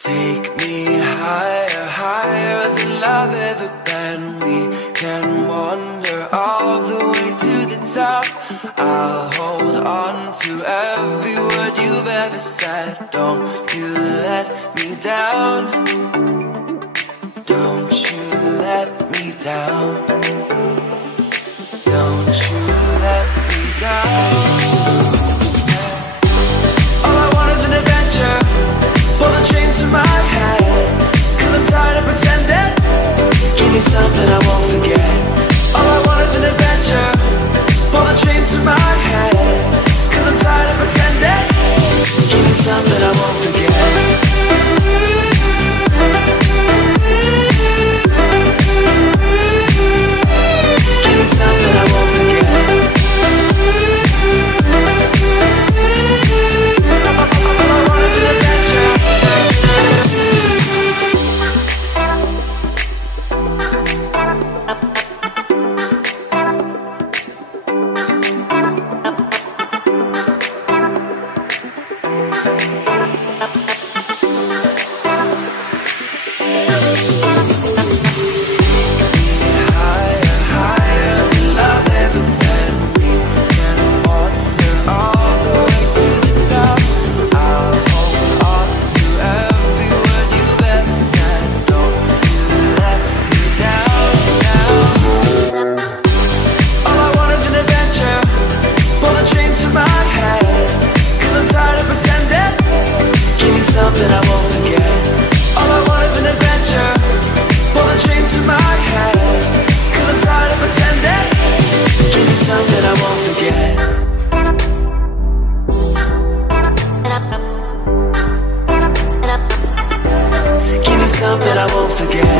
Take me higher, higher than I've ever been. We can wander all the way to the top. I'll hold on to every word you've ever said. Don't you let me down. Don't you let me down. Don't you let me down. All I want is an adventure. Pull the dreams to my head, 'cause I'm tired of pretending. Give me something I won't forget. All I want is an adventure. Pull the dreams to my head, 'cause I'm tired of pretending. Give me something I won't forget. Give me something I won't forget. All I want is an adventure. Something I won't forget. All I want is an adventure. Pull the dreams to my head, 'cause I'm tired of pretending. Give me something I won't forget. Give me something I won't forget.